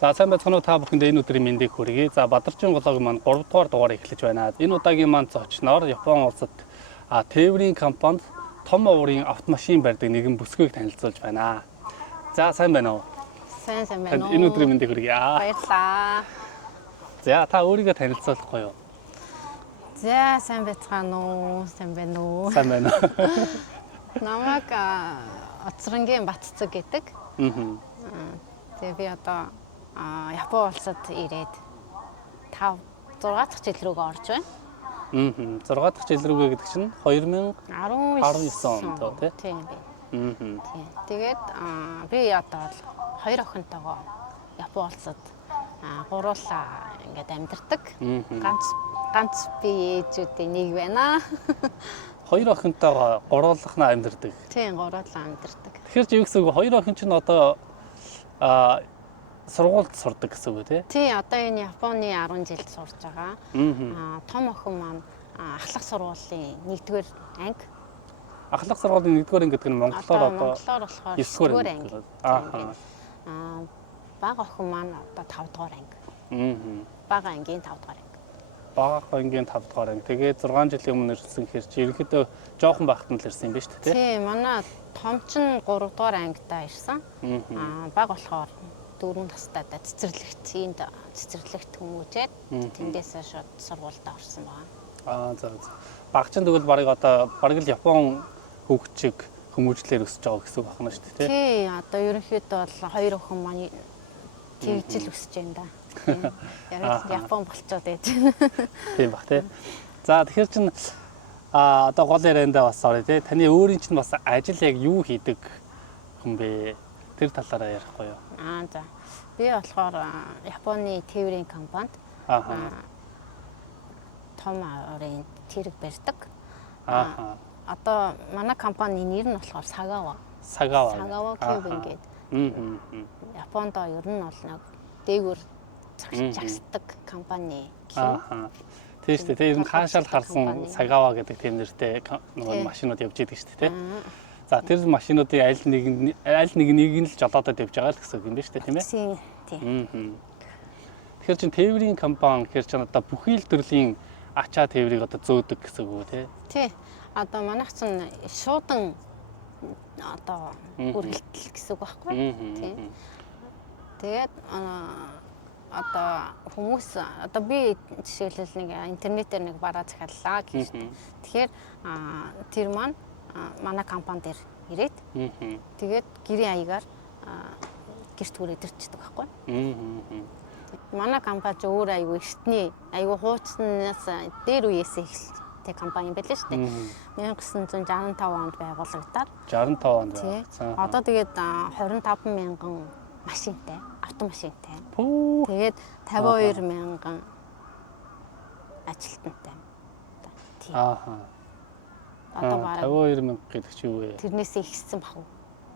За сайн байцгаана уу та бүхэнд энэ өдрийн мэндийг хүргэе. За Бадарчин голоогийн маань 3 дугаар дугаар эхлэж байна. Энэ удаагийн маань зочноор Япон улсад тээврийн компанид том оврын автомашин барьдаг нэгэн бүсгүйг танилцуулж байна. За сайн байна уу? Сайн байна уу? Энэ өдрийн мэндийг хүргэе. Баярлалаа. За та өөрийгөө танилцуулахгүй юу? За сайн байцгаана уу? Сайн байна уу? Сайн байна. Намайг Оцронгийн Батцэг гэдэг. Тэгээ би одоо Япон улсад ирээд 6 дахь жил рүүгээ орж байна. 6 дахь жил рүүгээ гэдэг чинь 2019 онд тий? Тийм би. Тийм. Тэгээд би одоо 2 охинтойгоо Япон улсад гуруулаа ингээд амьдардаг. Ганц би ээжүүдийн нэг байна. 2 охинтойгоо гуруулахнаа амьдардаг. Тийм, гуруулаа амьдардаг. Тэгэхээр чи юу гэсэн үг 2 охин чинь одоо сургуульд сурдаг гэсэн үг тий? Тий, одоо энэ Японы 10 жилд сурж байгаа. Том охин маань ахлах сургуулийн 1-р анги. Ахлах сургуулийн 1-р анги гэдэг нь монголоор одоо монголоор болохоор 9-р анги. Бага охин маань одоо 5-р анги. Бага ангийн 5-р анги. Бага ангийн 5-р анги. Тэгээд 6 жилийн өмнө ирсэн хэрэг чи ерөнхийдөө жоохон байхад нь л ирсэн юм байна шүү дээ тий? Тий, манай том ч 3-р ангидаа ирсэн. Бага болохоор 4 настайдаа цэцэрлэгт хүмүүжээд тэндээсээ шууд сургуультай орсон байгаа. За. Багчин тэгвэл барыг л Япон хөгжиг хүмүүжлэр өсөж байгаа гэсэн үг байна шүү дээ тий? Тий, одоо ерөнхийдөө бол 2 охин маань тэгжил өсөж байна да. Яг Япон болцоод байж байна. Тийм бах тий. За тэгэхээр чин одоо гол яриандаа бас орё тий. Таны өөрийн чинь бас ажил яг юу хийдэг хүн бэ? Тэр талаараа ярихгүй юу? За. Би болохоор Японы тээврийн компанид том оврын тэрэг барьдаг. Одоо манай компани нэр нь болохоор Сагава Кьюб гэдэг. Японд ер нь бол нэг дээгүүр загсдаг компани. Тийм шүү дээ. Тэр нь хаашаал харсан Сагава гэдэг тийм нэртэй машинууд явж идэг шүү дээ тий. За тэр машинуудын аль нэг нь л жолоодод явж байгаа л гэсэн үг юм байна шүү дээ тийм ээ. Тийм. Тэгэхээр чин тээврийн компани гэхэр чин одоо бүхий л төрлийн ачаа тээврийг одоо зөөдөг гэсэн үг үү тий? Тий. Одоо манайх чинь шуудан одоо үргэлтэл гэсэн үг байхгүй тий. Тэгээд одоо хүмүүс одоо би жишээлбэл нэг интернетээр нэг бараа захиаллаа гэх юм. Тэгэхээр тэр маань манай компани дээр ирээд тэгээд гэрийн аягаар гэрт хүрээд ирчихдэг байхгүй. Манай компани ч өөр аягүй эртний аягүй хуучнаас дээр үеэсээ эхэлтэй компани байлаа шүү дээ. 1965 онд байгуулагдаад 65 онд. Одоо тэгээд 25,000 машинтай, автомашинтай. Тэгээд 52,000 ажилтнтай. Тийм. Одоо бараг 52,000 гэдэг чи юу вэ? Тэрнээсээ ихссэн бах уу?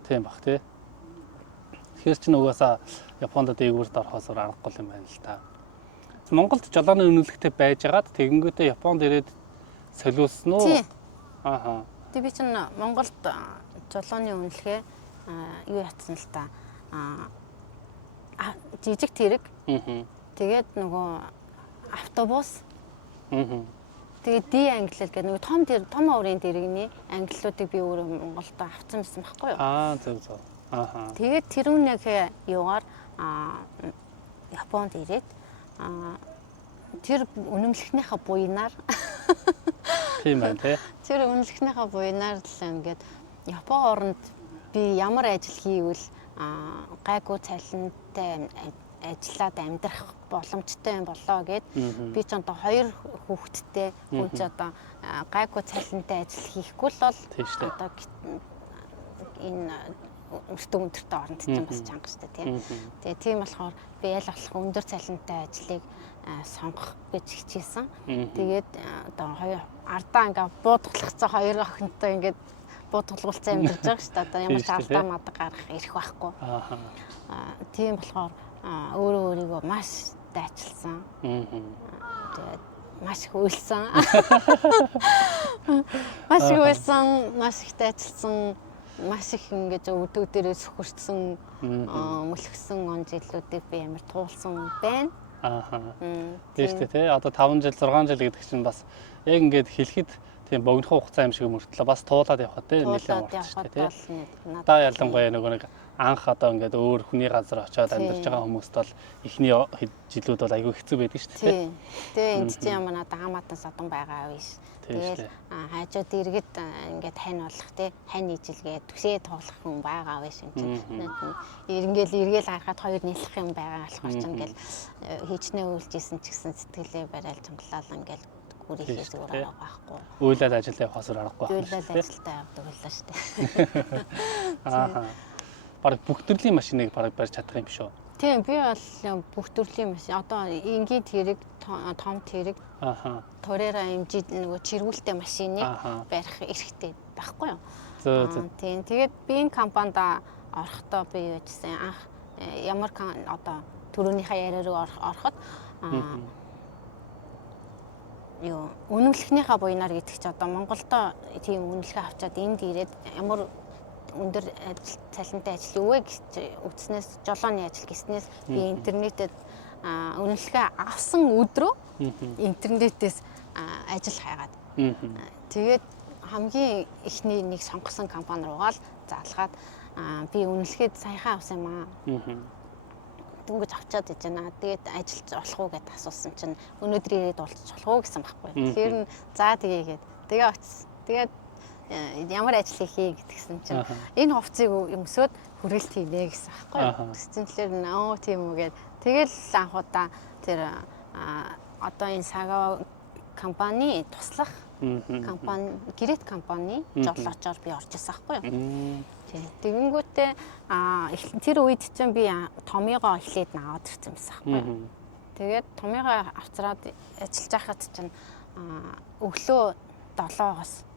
Тийм бах тий. Тэгэхээр ч нугасаа Японд дээгүүрд орохоосоор аргагүй юм байна л та. Монголд жолооны үнэлгээтэй байжгаад тэгэнгүүтээ Японд ирээд солиулсан уу? Тий. Тэг би чинь Монголд жолооны үнэлгээ юу ятсан л та. Жижиг тэрэг. Тэгээд нөгөө автобус. Тэгээд ди англил гэдэг нөгөө том оврын тэрэгний англиудыг би өөрөө Монголд авсан байсан байхгүй юу? Зөв. Тэгээд тэрүүнийхээ юугаар Японд ирээд тэр үнэмлэхнийхээ буйнаар тийм байна тий. Тэр үнэмлэхнийхээ буйнаар л ингээд Япон оронд би ямар ажил хийвэл гайгүй цалинтай ажиллаад амьдрах боломжтой юм болоо гэд би ч одоо 2 хүүхэдтэй хүн ч одоо гайгүй цалинтай ажил хийхгүй л бол одоо энэ өндөртэй оронд чинь бас чанга штэ тийм. Тэгээ тийм болохоор би ял болох өндөр цалинтай ажлыг сонгох гэж хичээсэн. Тэгээд одоо ардаа ингээ буудгалцсан 2 охинтой ингээд буудгалгуулцсан амьдарч байгаа штэ. Одоо ямар ч ардаа мадаг гарах ирэх байхгүй. Тийм болохоор өөрийгөө маш дайчилсан. Тэгээд маш их уйлсан. Маш их дайчилсан. маш их ингэж өдөө дээрээ сөхөрсөн мөлхсөн он жилүүдийг би амар туулсан байна. Тийм шүү дээ. Одоо 5 жил 6 жил гэдэг чинь бас яг ингээд хэлэхэд тийм богино хугацаа юм шиг мөртлөө бас туулаад явхад тийм нэлээд урт шүү дээ. Надаа ялангуяа нөгөө нэг анх одоо ингээд өөр хүний газар очиод амьдарч байгаа хүмүүст бол эхний жилүүд бол айгүй хэцүү байдаг шүү дээ. Тийм. Тэгээ энд чинь ямар надаа хамаатан содон байгаа биш. Тэгээд хажууд иргэд ингээд хань болох тий хань ижилгээ төсөө тоглох хүн байгаа биш юм чинь. Ингээл эргээл харахад хоёр нийлэх юм байгаа болохоор ч ингээл хийчнээ үйлжсэн ч гэсэн сэтгэлээ барайл цангалал ингээл гүрийхээ зүгээр байхгүй. Үйлдэл ажилдаа явахаас өөр аргагүй байна. Үйлдэл ажилдаа явдаг байлаа шүү дээ. Бараг бүх төрлийн машиныг бараг барьж чадах юм шүү. Тийм би бол бүх төрлийн машин одоо энгийн тэрэг том тэрэг Торера хэмжээд нөгөө чиргүүлтэй машиныг барих эрхтэй байхгүй юу? Тийм тэгээд би энэ компанид орохдоо би юу гэсэн анх ямар одоо төрөөнийхөө яриа руу ороход юу үнэмлэхнийхээ буйнаар гэдэг чи одоо Монголдо тийм үнэлгээ авчаад энд ирээд ямар өндөр цалинтай ажил юу вэ гэж үзснээс жолооны ажил гэснээс би интернетэд үнэлгээ авсан өдрөө интернетээс ажил хайгаад тэгээд хамгийн эхний нэг сонгосон компани руугаа л заалгаад би үнэлгээд саяхан авсан юм аа. Дөнгөж авчаад иж байна. Тэгээд ажилч болох уу гэдээ асуусан чинь өнөөдөр ирээд уулзч болох уу гэсэн байхгүй. Тэгэхээр за тэгээд очсон. Тэгээд ямар ажил хийе гэдгсэн чинь энэ хувцсыг өмсөд хүрээлт хийнэ гэсэн байхгүй. Тэгсэн чинь нөө тийм үү гэд тэгэл анхудаа тэр одоо энэ Сагава компани туслах компани гэрээт компани жолоочоор би орж ирсэн байхгүй юу. Тэгэнгүүтээ тэр үед чинь би томьёогоо эхлээд наваад ирсэн байсан байхгүй юу. Тэгээд томьёогоо авцраад ажиллаж байхад чинь өглөө 7-оос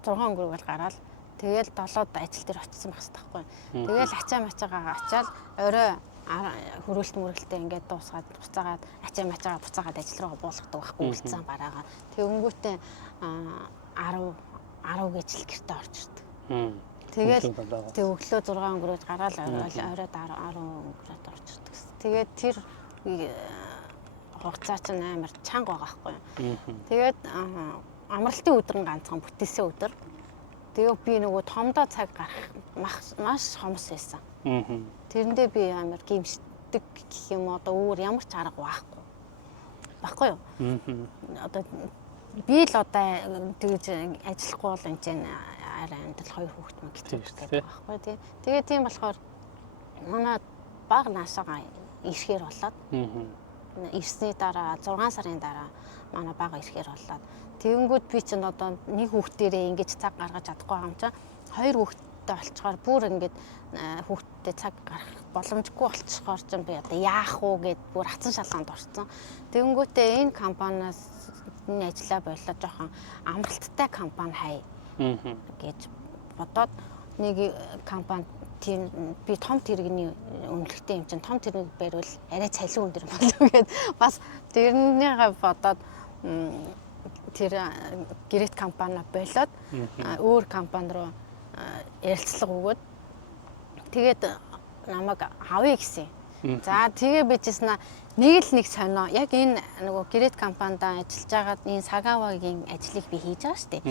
6 өнгөрөөл гараад тэгэл 7-д ажил дээр очсон байх хэрэгтэй байхгүй. Тэгэл ачаа мачаагаа ачаал орой хөрөлт мөрөлтөө ингээд дуусгаад буцаагаад ачаа мачаагаа буцаагаад ажил руу буулгадаг байхгүй үлдсэн бараагаа. Тэгэнгүүтээ 10 гэж л гэртээ орж ирдэг. Тэгээд өглөө 6 өнгөрөөж гараад оройд 10 өнгөрөөд орж ирдэг. Тэгээд тэр хугацаа чинь амар чанга байгаа байхгүй. Тэгээд амралтын өдөр нь ганцхан бүтээсэн өдөр. Тэгээ би нөгөө томдоо цаг гарах маш хомс байсан. Тэрэндээ би амар гимшдэг гэх юм одоо өөр ямар ч арга байхгүй юу? Одоо би л одоо тэгж ажиллахгүй бол энэ чинь арай амтал 2 хүүхэд мөн гэдэг байхгүй тий. Тэгээ тийм болохоор манай баг наашаага ирэхээр болоод ирсний дараа 6 сарын дараа манай баг ирэхээр болоод тэгэнгүүт би чинь одоо нэг хүүхдээрээ ингэж цаг гаргаж чадахгүй байгаа юм чинь 2 хүүхэдтэй болцохоор бүр ингэж хүүхдтэй цаг гаргах боломжгүй болцохоор чинь би одоо яах уу гэд бүр хатсан шалгаанд орсон. Тэгэнгүүтээ энэ компаниас энэ ажиллаа болоо жоохон амралттай компани хай гэж бодоод нэг компани тийм би том тэрэгний үнэлгээтэй юм чинь том тэрэг байвал арай цалин өндөр болов гэд бас тэрнийгээ бодоод тэр гэрээт компани болоод өөр компани руу ярилцлага өгөөд тэгээд намайг авъя гэсэн. За тэгээ бичсэн нэг л нэг сонио яг энэ нөгөө гэрээт компанид ажиллаж байгаад энэ Сагавагийн ажлыг би хийж байгаа шүү дээ.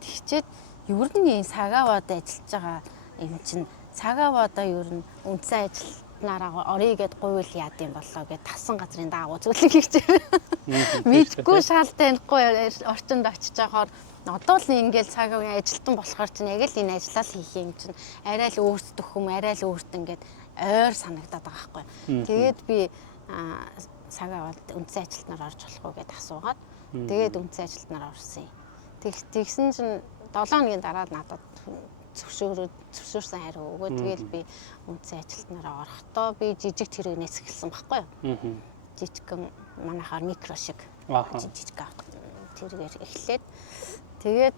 Тэгчээд ер нь энэ Сагавад ажиллаж байгаа юм чинь Сагавада ер нь үндсэн ажилтнаараа орё гэд гуйвал яад юм болоо гэд тасан газрын даагуу зөвлөг хийчихээ. Мэдгүй шаалтайнахгүй орчинд очиж байхаар одоо л ингээл Сагавын ажилтан болохоор чинь яг л энэ ажиллаа л хийх юм чинь арай л өөрсдөх хүм арай л өөрт ингээд ойр санагдаад байгаа байхгүй. Тэгээд би Сагавад үндсэн ажилтнаар орж болох уу гэд асуугаад тэгээд үндсэн ажилтнаар орсон юм. Тэгсэн чинь 7 хоногийн дараа надад зөвшөөрсөн хариу өгөө. Тэгэл би үндсэн ажилтнаараа орохдоо би жижиг тэрэгнээс эхэлсэн байхгүй юу? Жижигхэн манайхаар микро шиг жижиг тэргээр эхлээд тэгээд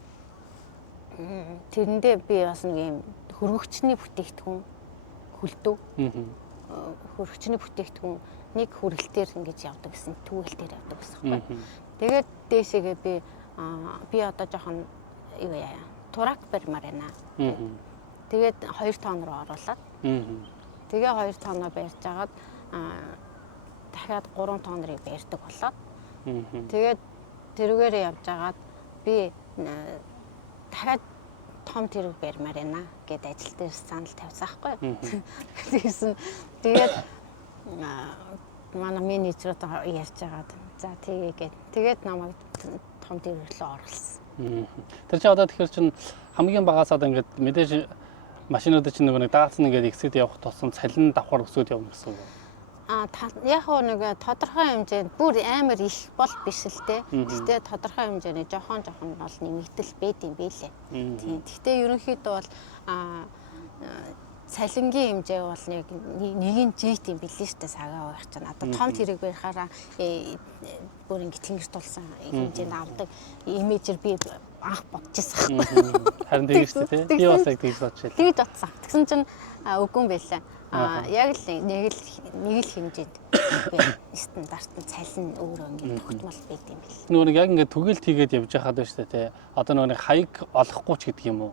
тэрэндээ би бас нэг юм хөргөгчний бүтээгдэхүүн хөлдөө. Хөргөгчний бүтээгдэхүүн нэг хүрэлтээр ингэж явдаг гэсэн түгэлтээр явдаг гэсэн байхгүй юу? Тэгээд дээшээгээ би одоо жоохон юу яа турак барьмаар байна. Тэгээд 2 тонн руу оруулаад. Тэгээ 2 тонноо барьж агаад дахиад 3 тонныг барьдаг болоод. Тэгээд тэрүүгээр явж агаад би дахиад том тэрэг барьмаар байна гэд ажил дээр санал тавьсан байхгүй юу. Тэгээд манай менежерд ярьж агаад за тэгээд намайг том тэрэг рүү оруулсан. Тэр чинь одоо тэгэхээр чинь хамгийн багасаа ингээд мэдээж машинууд чинь нэг даацсан ингээд ихсэд явах тусам цалин давхар өсөд явна гэсэн үг. Яг нэг тодорхой хэмжээнд бүр амар их бол биш л дээ. Гэхдээ тодорхой хэмжээний жоохон бол нэмэгдэл байд юм байлээ. Тийм. Гэхдээ ерөнхийдөө бол цалингийн хэмжээ бол нэгэн жийт юм билээ шүү дээ сагаа байх чинь. Одоо том тэрэг байхаараа бүр ингэ тэнгэр тулсан хэмжээнд авдаг имижээр би анх бодчихсан байхгүй. Харин тийм шүү дээ. Би бас яг тийм бодчихлаа. Тэгж бодсон. Тэгсэн чинь үгүй юм байлаа. Яг л нэг л хэмжээнд стандарт нь цалин өөрөө ингэ тогтмол байд юм бэл. Нөгөө яг ингэ түгэлт хийгээд явж байхад байна шүү дээ. Одоо нөгөө хаяг олохгүй ч гэдэг юм уу?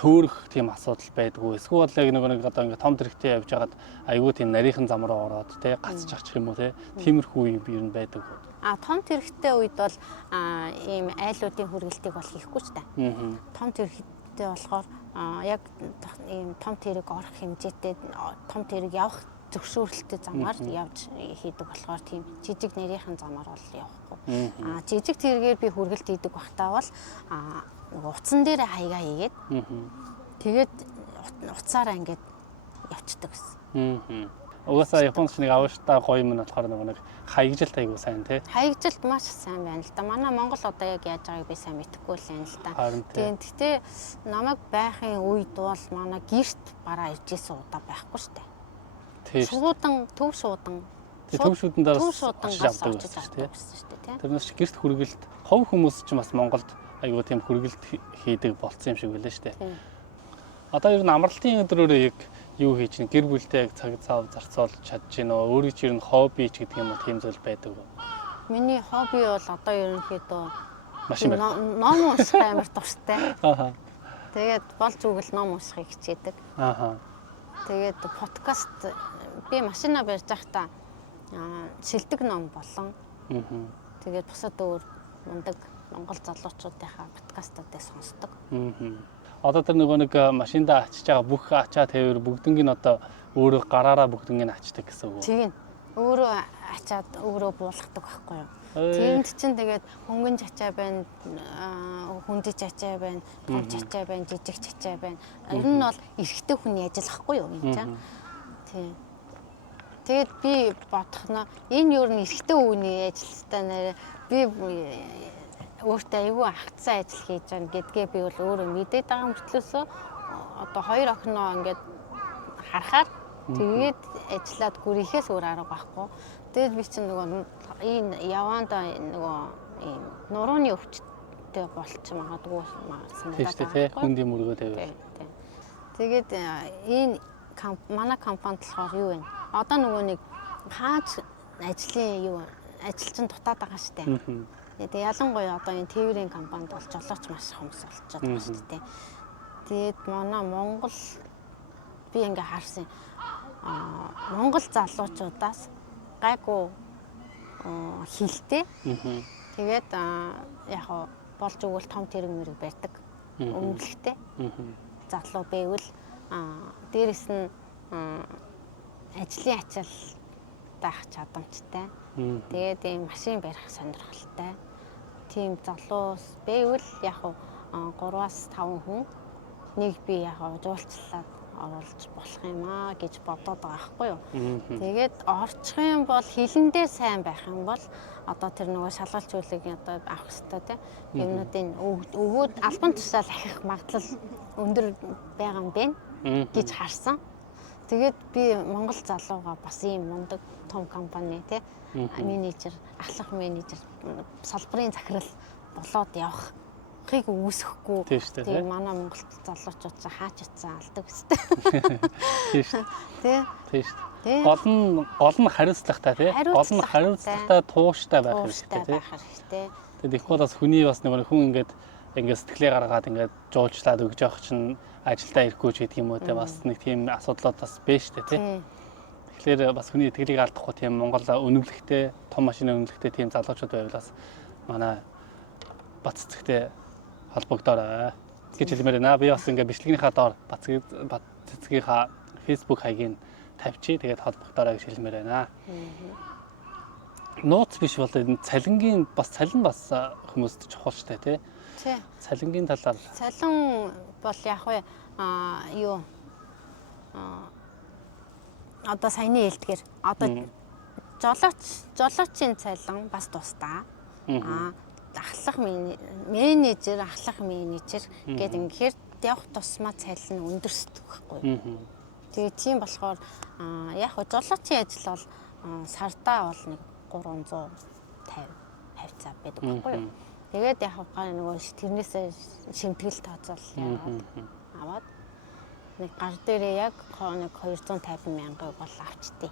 Төөрөх тийм асуудал байдгүй. Эсвэл яг нэг одоо ингээ том тэрэгтэй явж байгаад айгүй тийм нарийнхан зам руу ороод те гацчих ч юм уу те. Тиймэрхүү юм ер нь байдаг. Том тэрэгтэй үед бол ийм айлуудын хүргэлтийг бол хийхгүй ч та. Том тэрэгтэй болохоор яг ийм том тэрэг орох хэмжээтэй том тэрэг явах зөвшөөрлөлтөй замаар явж хийдэг болохоор тийм жижиг нарийнхан замаар бол явахгүй. Жижиг тэргээр би хүргэлт хийдэг багтаа бол утсан дээр хаягаа хийгээд тэгээд утсаараа ингээд явцдаг гэсэн. Угаасаа Японд нэг авааштай гоё юм нь болохоор нэг хаягжилт айгуу сайн тий. Хаягжилт маш сайн байна л да. Манай Монгол одоо яг яаж байгааг би сайн мэдэхгүй л байна л да. Тийм. Гэхдээ намайг байхын үед бол манай гэрт бараа ирж исэн удаа байхгүй шүү дээ. Тийм. Шуудан, төв шуудан. Төв шуудан дээр авдаг шүү дээ. Тэрнээс гэрт хүргэлт хов хүмүүс ч бас Монголд айгуу тийм хүргэлт хийдэг болцсон юм шиг байлаа шүү дээ. Одоо ер нь амралтын өдрөөр яг юу хийж чинь гэр бүлтэй яг цаг цав зарцуулж чадж гин үү? Өөрийн чинь хобби ч гэдэг юм уу тийм зүйл байдаг уу? Миний хобби бол одоо ерөнхийдөө ном унших амар дуртай. Тэгээд болж үгэл ном уншихыг хичээдэг. Тэгээд подкаст би машина барьж байхдаа шилдэг ном болон тэгээд бусад өөр мундаг Монгол залуучуудынхаа подкастуудыг сонсдог. Одоо тэр нөгөө нэг машиндаа ачиж байгаа бүх ачаа тээвэр бүгднийг нь одоо өөрөө гараараа бүгднийг нь ачдаг гэсэн үг. Тийм. Өөрөө ачаад өөрөө буулгадаг байхгүй юу? Тэнд чинь тэгээд хөнгөн чачаа байна, хүндэж чачаа байна, том чачаа байна, жижиг чачаа байна. Ер нь бол эрэгтэй хүний ажил ахгүй юу юм чинь. Тийм. Тэгээд би бодох нь энэ юу н эрэгтэй хүний ажилтай нэр би өөртөө айгүй хагцсан ажил хийж байгаа гэдгээ би бол өөрөө мэдээд байгаа мөртлөөсөө одоо 2 охиноо ингээд харахаар тэгээд ажиллаад гүрийнхээс өөр арга байхгүй. Тэгээд би чинь нөгөө энэ яванда нөгөө ийм нурууны өвчтөй болчих магадгүй санагдаад байгаа. Хүнд юм өргөө тавиад. Тэгээд энэ манай компанид болохоор юу вэ? Одоо нөгөө нэг хааж ажилчин дутаад байгаа шүү дээ. Тэгээ ялангуяа одоо энэ тээврийн компанид бол жолооч маш хүмүүс олцоод байгаа шүү дээ. Тэгээд манай Монгол би ингээ харсан Монгол залуучуудаас гайгүй хилтэй. Тэгээд яг болж өгвөл том тэрэг мэрэг барьдаг. Өмнөлөхтэй. Залуу байвал дээрэс нь ажлын ачаал даах чадамжтай. Тэгээд ийм машин барих сонирхолтой. Тийм залуус байвал яг 3-5 хүн нэг би яг жуулчлаад оруулж болох юм аа гэж бодоод байгаа байхгүй юу. Тэгээд орчих юм бол хилэндээ сайн байх юм бол одоо тэр нөгөө шалгалт зүйлийг одоо авах хэрэгтэй тийм юмнуудын өгөөд албан тушаал ахих магадлал өндөр байгаа юм байна гэж харсан. Тэгээд би Монгол залууга бас ийм мундаг том компани тийм менежер, ахлах менежер салбарын захирал болоод явахыг үүсэхгүй. Тийм манай Монгол залуучууд ч хаач утсан алдаг өстэй. Тийм шүү. Гол нь хариуцлагатай тийм. Гол нь хариуцлагатай тууштай байх хэрэгтэй тийм. Тэгээд их бол бас хүний бас нэг хүн ингээд ингээд сэтгэлээ гаргаад ингээд жуулчлаад өгж явах чинь ажилдаа ирэхгүй ч гэдэг юм уу те бас нэг тийм асуудлууд бас биш үү те. Тэгэхээр бас хүний итгэлийг алдахгүй тийм Монгол өнөмлөгтэй том машины өнөмлөгтэй тийм залуучууд байвал бас манай бат цэцэгтэй холбогдоорой гэж хэлмээр байна. Би бас ингээд бичлэгийнхаа доор бат цэцгийнхаа Facebook хаягийг тавьчих. Тэгээд холбогдоорой гэж хэлмээр байна. Нууц биш бол энэ цалингийн бас хүмүүст чухал штэ тий. Тий. Цалингийн талаар. Цалин бол яг вэ юу одоо саяны хэлдгээр одоо жолоочийн цалин бас тусдаа. Ахлах менежер гэдэг ингээд явах тусмаа цалин өндөрсдөг байхгүй. Тэгээ тийм болохоор яг жолоочийн ажил бол сардаа бол нэг 350 хавцаа байдаг байхгүй. Тэгээд яг нөгөө тэрнээсээ шимтгэл тооцоол аваад нэг гар дээрээ яг нэг 250 мянга бол авчтыг.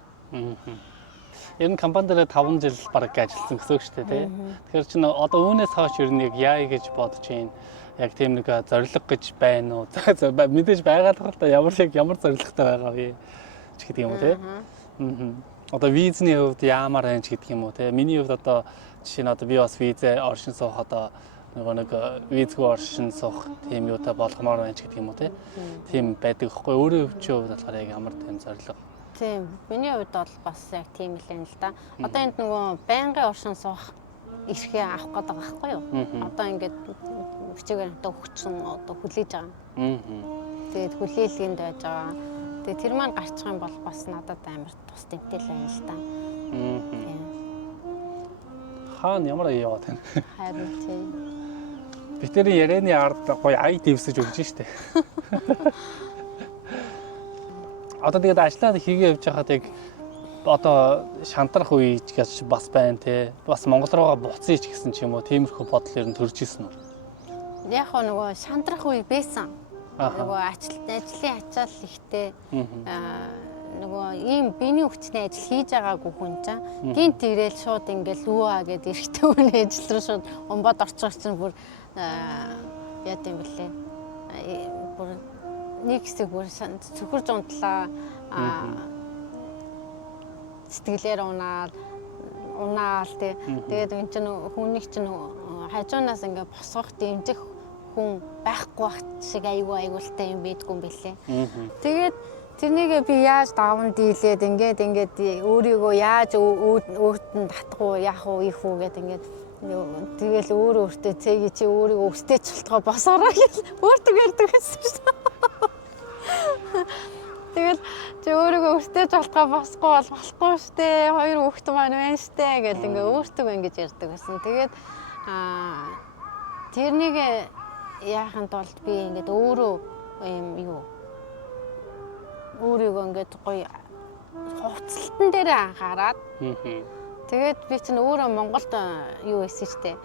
Ер нь компани дээр 5 жил бараг ажилласан гэсэн үг шүү дээ тий. Тэгэхээр чинь одоо үүнээс хойш ер нь яг яа гэж бодож байна. Яг тийм нэг зориг гэж байна уу? Мэдээж байгаа л та ямар зоригтой байгаа вэ ч гэдэг юм уу тий. Одоо визний хувьд яамаар байна ч гэдэг юм уу тий. Миний хувьд одоо жишээ нь одоо би бас визээ оршин суух одоо нэг визгүй оршин суух тийм юутай болгомоор байна ч гэдэг юм уу тий. Тийм байдаг хгүй. Өөрийн хувьд болохоор яг ямар тийм зориг. Тийм. Миний хувьд бол бас яг тийм л юм л да. Одоо энд нөгөө байнгын оршин суух эрхээ авах гэдэг байхгүй юу? Одоо ингээд хүчээр одоо өгчсөн одоо хүлээж байгаа. Тэгээд хүлээлгэнд байж байгаа. Тэгээд тэр маань гарчих юм бол бас надад амар тус тэмтэл байна л да. Хаана ямар яваад байна? Харин тийм. Бидний ярианы ард гоё ая дэвсэж өгч штэ. Одоо тэгээд ажиллаад хийгээ явж байхад яг одоо шантрах үе гэж бас байна те. Бас Монгол руугаа буцъя ч гэсэн ч юм уу тиймэрхүү бодол ер нь төрж исэн үү? Яг нөгөө шантрах үе байсан. Нөгөө ажлын ачаал ихтэй нөгөө ийм биений хүчний ажил хийж байгаагүй хүн чинь гинт ирээл шууд ингээл лүүа гэдэг эрэгтэй хүн ажил руу шууд умбод орчих чинь бүр яа гэм бэлээ. Бүр нэг хэсэг бүр цөхөрж унтлаа сэтгэлээр унаал тэгээд энэ чинь хүнийг чинь хажуунаас ингээ босгох дэмжих хүн байхгүй бах шиг аюултай юм байдгүй юм бэлээ. Тэгээд тэрнийгээ би яаж даван дийлээд ингээд өөрийгөө яаж өөртөө татгуу яах уу их үү гэд ингээд тэгэл өөртөө цэгийг чи өөрийгөө өстэй цултгоо босоороо гэж өөртөө ярьдаг гэсэн шүү дээ. Тэгэл чи өөрийгөө өстэй цултгоо босхгүй бол болохгүй штэ. 2 хүүхэд маань байна штэ гэд ингээ өөртөө ингэж ярьдаг гэсэн. Тэгээд тэрнийг яаханд бол би ингээд өөрөө юм өөрийгөө ингээд гоё хувцалтан дээр анхаарад. Тэгээд би чинь өөрөө Монголд юу хийсэн штэ.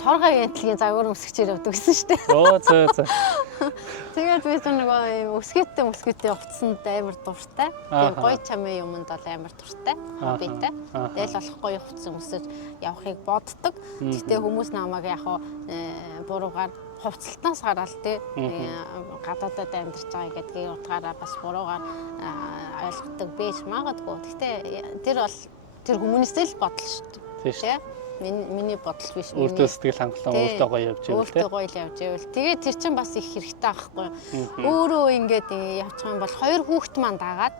Торгай гэнтлэгийн загвар өсгчээр явдаг гэсэн штэ. Зөө. Тэгээд би чинь нөгөө өсгөтэй хувцсанд амар дуртай. Тэгээд гоё чамын юмд бол амар дуртай. Хоббитэй. Тэгэл болохгүй хувцсан өсөж явахыг боддог. Гэтэ хүмүүс намайг яг буруугаар хувцалтнаас гараал те гадаадад амьдарч байгаа гэдгийг утгаараа бас буруугаар ойлгодог байж магадгүй. Гэтэ тэр бол тэр хүмүүнээсээ л бодол шүү дээ. Миний бодол биш. Өөртөө сэтгэл хангалуун өөртөө гоё явж ивэл өөртөө гоё явж ивэл тэгээд тэр чинь бас их хэрэгтэй байхгүй. Өөрөө ингээд явж байгаа юм бол 2 хүүхэд маань дагаад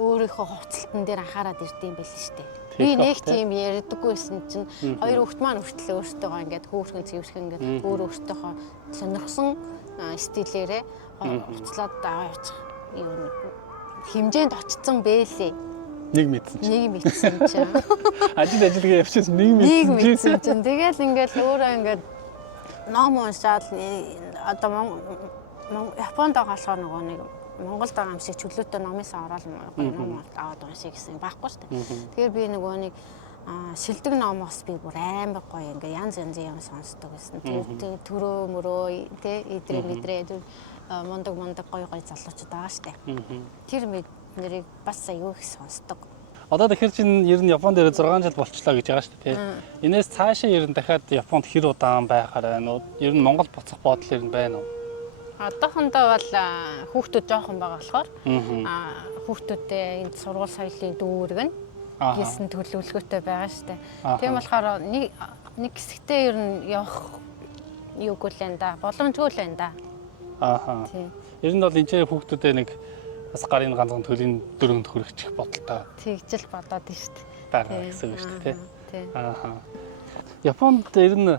өөрийнхөө хувцалтан дээр анхаарал ирдэм байл шүү дээ. Би нэг тийм ярьдаггүйсэн чинь 2 хүүхэд маань хүртэл өөртөөгөө ингээд хөөрхөн цэвэрхэн ингээд өөртөөхөө сонирхсон стилээрээ хувцлаад аваа явчих юм хэмжээнд очсон бэлээ. Нэг мэдсэн чинь. Ажилгээ явчихсан нэг мэдсэн чинь. Тэгэл ингээд өөрөө ингээд ном уншаад одоо Японд байгаа болохоор нэг Монголд байгаа юм шиг чөлөөтэй номынсаа ороод ном аваад уншия гэсэн байхгүй шүү дээ. Тэгэхээр би нөгөө нэг шилдэг номоос би бүр амар гоё ингээ янз янзын юм сонсдог гэсэн. Тэр төрөө мөрөө тэ идрээ мундаг гоё залуучууд байгаа шүү дээ. Тэр нэрийг бас аюу их сонсдог. Одоо тэгэхээр чинь ер нь Японд дээр 6 жил болчлоо гэж байгаа шүү дээ тий. Энээс цаашаа ер нь дахиад Японд хэр удаан байхаар байна уу? Ер нь Монгол буцах бодол ер нь байна уу? Одоохондоо бол хүүхдүүд жоохон байгаа болохоор хүүхдүүдээ энд сургууль соёлын дүүрэг нь гэсэн төлөвлөгөөтэй байгаа шүү дээ. Тийм болохоор нэг хэсэгтээ ер нь явах юуг л энэ да. Боломжгүй л энэ да. Ааха. Ер нь бол энэ хүүхдүүдээ нэг бас гарын ганцхан төлийн дөрөнд хүрэх бодолтой. Тэгж л бодоод байна шүү дээ. Дараа гэсэн үг шүү дээ тий. Ааха. Японд ер нь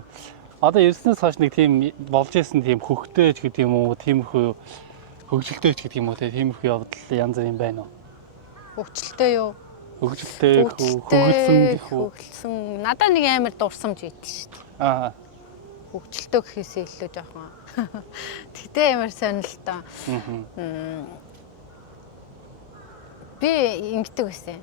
одоо ирснээс хойш нэг тийм болж исэн тийм хөвгтэй ч гэдэг юм уу, тиймэрхүү хөгжилтэй ч гэдэг юм уу, тиймэрхүү явдал янз бүр юм байна уу? Хөгжилтэй юу? Хөгжилтэй хөгжилсэн. Надад нэг амар дурсамж үйдэл шүү дээ. Аа. Хөгжилтэй гэхээсээ илүү жоохон. Тэгтээ амар сонирхолтой. Би ингэдэг байсан.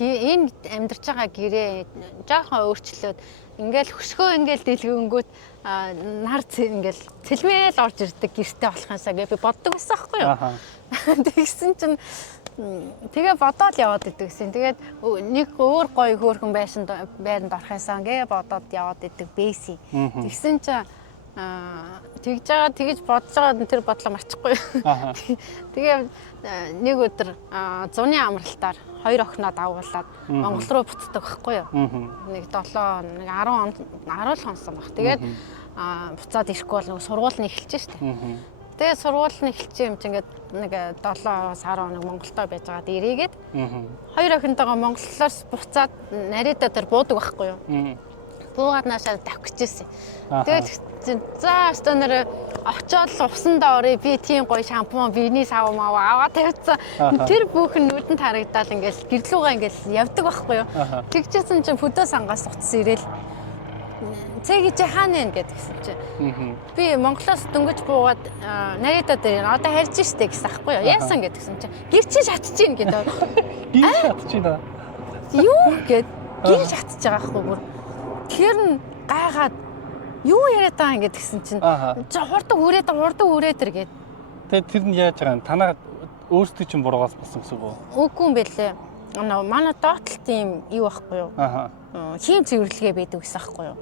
Энэ амьдарч байгаа гэрээ жоохон өөрчлөөд ингээл хөшгөө ингээл дэлгүүнгүүт нар ингээл цэлмээл орж ирдэг гэртэй болохоосаа гэж би боддог байсан байхгүй юу. Тэгсэн чинь тэгээ бодоод яваад идэг гэсэн. Тэгээд нэг өөр гоё хөөрхөн байранд орохоосаа гээ бодоод яваад идэг бэйси. Тэгсэн чинь тэгж бодож байгаа тэр бодлоо марчихгүй. Тэгээ нэг өдөр зуны амралтаар 2 охиноо дагуулад Монгол руу буцдаг байхгүй юу? Нэг 10 онсон баг. Тэгээд буцаад ирэхгүй бол нэг сургууль нь эхэлж штэ. Тэгээд сургууль нь эхэлж юм чи ингээд нэг 7-10 хоног Монголдоо байж байгаад ирээгээд 2 охинтойгоо Монголоос буцаад Нарита дээр буудаг байхгүй юу? Буугаад наашаа давх гэжсэн. Тэгээд за өстөнөр очоод усандаа орё би тийм гоё шампунь биений сав аваад тавьчихсан. Тэр бүхэн нүдэнд харагдаад ингээл гэрлүүгээ ингээл явдаг байхгүй юу. Тэгжсэн чинь хөдөө сангаас утас ирээл цэги чи хаана вэ гэдгсэн чинь би Монголоос дөнгөж буугаад Нарита дээр одоо харж штэ гэсэн аахгүй юу. Яасан гэдгсэн чинь гэр чи шатчихин гэдэг. Гэр шатчихна. Юу гэд гэр шатчих байгаа аахгүй бүр. Тэр нь гайгаад юу яриад байгаа юм гэдгсэн чинь хурдан үрээд тэр гээд. Тэгээд тэр нь яаж байгаа юм? Танаа өөрсдөө чинь буруугаас болсон гэсэн үг үү? Үгүй юм бэлээ. Манай доотлолт юм юу байхгүй юу? Хийм цэвэрлэгээ байдаг гэсэн аахгүй юу?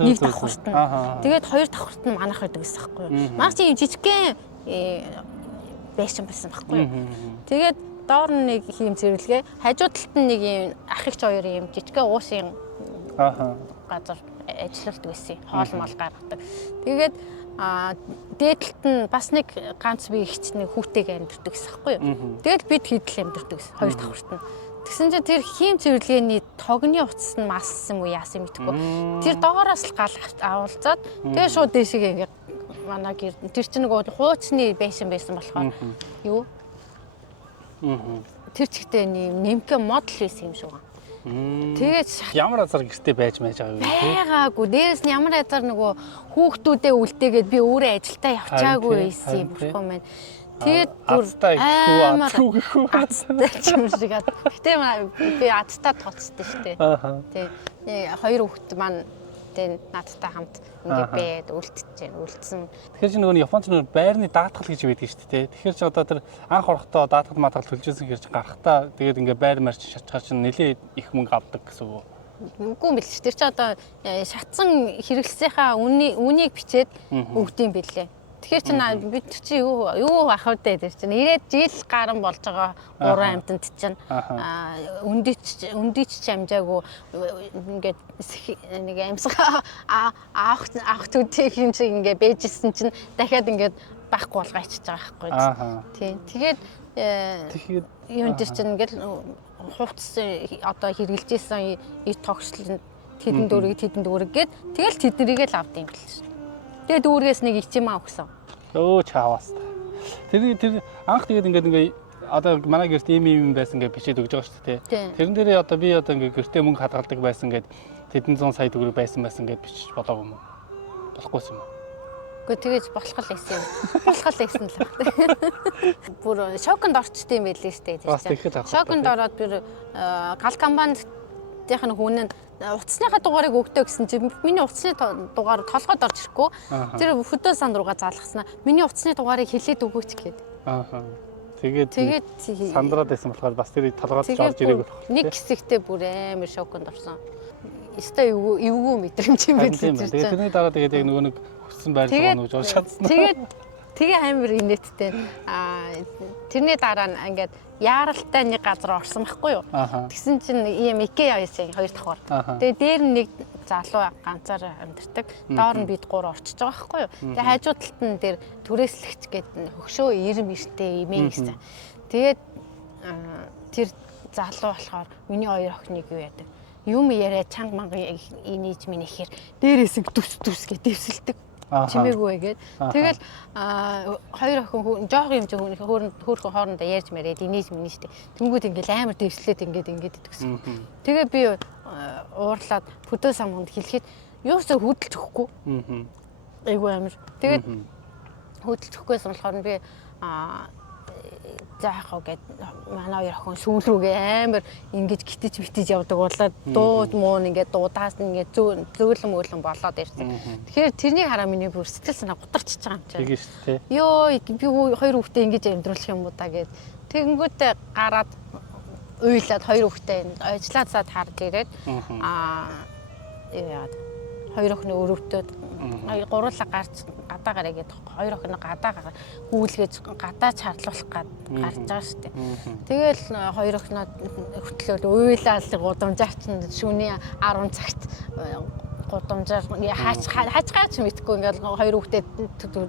Нэг давхурт нь. Тэгээд 2 давхурт нь манайх байдаг гэсэн аахгүй юу? Маш тийм жижигхэн байсан байхгүй юу? Тэгээд доор нь нэг хийм цэвэрлэгээ, хажуу талд нь нэг юм ах эгч хоёр юм жижигхэн уусын газар ажилладаг байсан. Хоол мал гаргадаг. Тэгээд дээдлэлт нь бас нэг ганц бие ихч нэг хүүтэйгээ амьдэрдэг гэсэн аахгүй юу? Тэгээд бид хэдэл амьдэрдэг гэсэн 2 давхурт нь. Тэгсэн чинь тэр хийм цэвэрлэгээний тогны утас нь массан уу яасан мэдэхгүй. Тэр доороос л гал авуулзаад тэгээд шууд дээшээ ингээ манай гэр тэр чинь нөгөө хуучны байсан болохоор юу? Тэр чигтээ нэмхэн модл байсан юм шиг байна. Тэгээд ямар азар гэртээ байж байгаа юм бэ? Байгаагүй. Дээрээс нь ямар азар нөгөө хүүхдүүдээ үлдээгээд би өөрөө ажилдаа явчаагүй байсан юм бурхан маань. Тэгээд бүр амар азтай юм шиг ад. Гэтэ би азтай тооцсон шүү дээ. Тий. 2 хүүхэд маань тэгээд надтай хамт ингээд бээд үлдсэн. Тэгэхээр чи нөгөө Японч нөгөө байрны даатгал гэж байдаг шүү дээ. Тэгэхээр чи одоо тэр анх орохдоо даатгал матгал төлжсэн хэрэг чи гарахтаа тэгээд ингээд байр марч шатчихаар чи нэлээд их мөнгө авдаг гэсэн үг. Үгүй юм бэл. Тэр чи одоо шатсан хэрэглэсийнхаа үнийг бичээд өгд юм бэлээ. Тэгэхээр чи бид чи юу авах вэ тэр чинь 90 жил гарan болж байгаа 3 амьтанд чинь өндийч амжаагүй ингээд нэг амьсгаа авах төдийг юм шиг ингээд бэжсэн чинь дахиад ингээд байхгүй болгоочж байгаа байхгүй тий. Тэгээд юм дээр чинь ингээд хувцас одоо хэрэгжилжсэн тогшлол тэдэн дүүрэг гээд тэгэл тэднэрийг л авд юм бэл шүү. Тэгээд дүүргээс нэг ичимаа өгсөн. Өө чааваас. Тэр анх тэгээд ингээд одоо манай гэрт ийм байсан гэж бичээд өгж байгаа шүү дээ. Тэрэн дээрээ одоо би одоо ингээд гэртээ мөнгө хадгалдаг байсан гэд тэдэн 100 сая төгрөг байсан гэж бичиж болоогүй юм уу? Болохгүйсэн юм уу? Гэхдээ тэгэж болох л байсан. Болох л байсан л байна. Бүр шоконд орчтой юм байлээ шүү дээ. Шоконд ороод би гал компанид тэхэн хүн нь утасныхаа дугаарыг өгдөө гэсэн чинь миний утасны дугаар толгойд орж ирэхгүй. Тэр хөдөө сан руугаа заалгаснаа. Миний утасны дугаарыг хэлээд өгөөч гээд. Тэгээд сандраад байсан болохоор бас тэр толгойд ч орж ирээгүй болох. Нэг хэсэгтээ бүр амар шоконд орсон. Өстой эвгүй мэдрэмж юм байл. Тэгээд тэрний дараа тэгээд яг нөгөө нэг хүссэн байрлал гоо гэж болж чадсан. Тэгээ амар инээдтэй. Тэрний дараа нь ингээд яаралтай нэг газар орсон байхгүй юу? Тэгсэн чинь ийм Икеа яасан 2 давхар. Тэгээ дээр нь нэг залуу ганцаараа амьдэрдэг. Доор нь бид 3 орчиж байгаа байхгүй юу? Тэгээ хажуу талд нь дээр түрээслэгч гэдэг хөгшөө ирэм иртэй имээ гэсэн. Тэгээд тэр залуу болохоор миний 2 охиныг юу яадаг? Юм яриа чанга манга инээж минь ихээр дээрээс дүс гэж дэвсэлдэг. Чимээгүй гээд. Тэгэл 2 охин жоох юм чинь хөөрхөн хоорондоо ярьж мэрээд инээж минь штэ. Тэнгүүд ингээл амар дэвслээд ингээд идэгсэн. Тэгээ би уурлаад хөдөө самгонд хэлэхэд юусоо хөдөлж өгөхгүй. Айгу амар. Тэгээд хөдөлж өгөхгүйсэн болохоор би заахаа гэд манай 2 охин сүүл рүүгээ амар ингэж гитэж явдаг болоод дууд муун ингээд дуудаас ингээд зөөлөн мөөлөн болоод ирсэн. Тэгэхээр тэрнийг хараа миний бүр сэтгэл санаа гутарчиж байгаа юм чинь. Тийм шүү дээ. Йоо би 2 хүүхдээ ингэж амьдруулах юм уу та гэд. Тэгэнгүүтээ гараад уйлаад 2 хүүхдээ ажиллаад саад харж ирээд яа 2 охины өрөвдөд гурлаа гарч гадаа гараа гэдэг 2 охин гадаа гараа гүйлгээж гадаа чарлуулах гад гарч байгаа шүү дээ. Тэгэл 2 охиноо хөтлөөл уйлаал гудамжаар чинь шөнийн 10 цагт гудамжаар хаач мэдгүй ингээл 2 хүүхдэд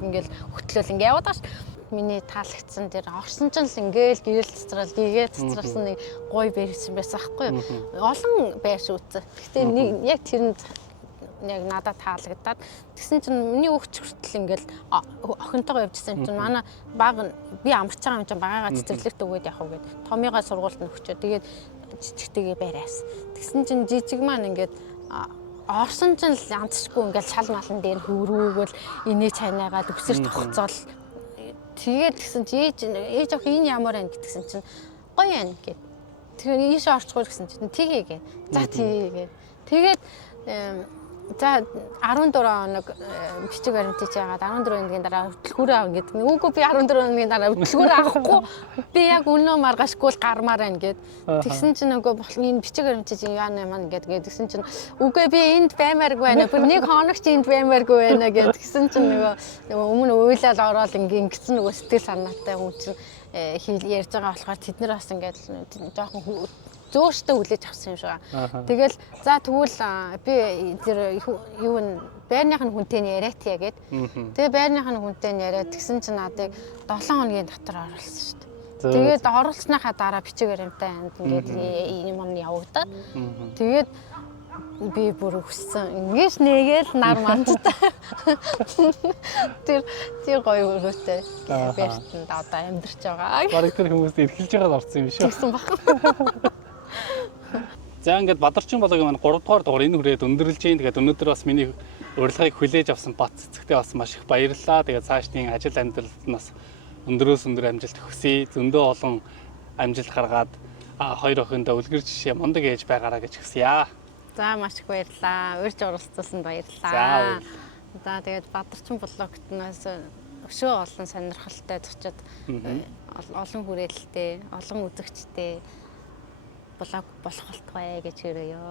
ингээл хөтлөөл ингээ яваад байгаа ш. Миний таалагдсан тэр орсон ч л ингээл гэрэл цэцрал цэцралсан нэг гой бэрсэн байсан аахгүй юу. Олон байр шүүцээ. Гэтэ яг тэрэнд яг надад таалагдаад тэгсэн чинь миний өгч хүртэл ингээл охинтойгоо явжсэн чинь манай баг би амарч байгаа юм чинь багаагаа цэцэрлэгт өгөөд явах уу гэд томьёогоо сургуульд нь өгчөө тэгээд жижигтэйгээ байраас тэгсэн чинь жижиг маань ингээд орсон чинь л янзшгүй ингээл шал малан дээр хөрөөгөл инээ цайнаагаад өсөр тогцоол тэгээд тэгсэн чи ээж ах энэ ямар байна гэдгсэн чинь гоё байна гэд тэгээд ийшээ орчихгүй гэсэн чинь тгий гээ за тгий гээ тэгээд за 14 хоног бичиг баримтыг яагаад 14 хоногийн дараа хөтөлбөрөө авна гэдэг. Үгүй би 14 хоногийн дараа хөтөлбөрөө авахгүй. Би яг өнөө маргаашгүй гармаар байна гэд. Тэгсэн чинь нөгөө энэ бичиг баримтыг яана маань гэдэг. Тэгсэн чинь үгүй би энд баймааргүй байна. Бүр 1 хоног ч энд баймааргүй байна гэд. Тэгсэн чинь нөгөө өмнө уйлал ороод ингэсэн нөгөө сэтгэл санаатай хүн чинь ярьж байгаа болохоор тэд нар бас ингээд жоохон зөөртөө хүлээж авсан юм шиг аа. Тэгэл за тэгвэл би тэр юу н байрных нь хүнтэй яриатья гэд. Тэгээ байрных нь хүнтэй яриад тэгсэн чинь надыг 7 хоногийн дотор оруулсан шүү дээ. Тэгээд оруулсныхаа дараа бичиг баримтаа ингээд юм явагдаад. Тэгээд би бүр өссөн. Ингээс нэгээл нар манцтай. Тэр гоё өрөөтэй байртанд одоо амьдарч байгаа. Бараг тэр хүмүүст эрхэлж байгаад орсон юм шүү. Тэгсэн баг. За ингээд Бадарчин болоогийн маань 3 дугаар дугаар энэ хүрээд өндөрлж जैन. Тэгээд өнөөдөр бас миний урилгыг хүлээж авсан бат цэцэгтээ бас маш их баярлалаа. Тэгээд цаашдын ажил амьдралд нас өндөрөөс өндөр амжилт хүсье. Зөндөө олон амжилт гаргаад 2 охиндоо үлгэр жишээ мундаг ээж байгаараа гэж хүсье. За маш их баярлалаа. Урьж оролцуулсанд баярлалаа. За тэгээд Бадарчин блогтнаас өшөө олон сонирхолтой зочид олон хүрээлэлтэй, олон үзэгчтэй блог болох болтугай гэж хөрөөё.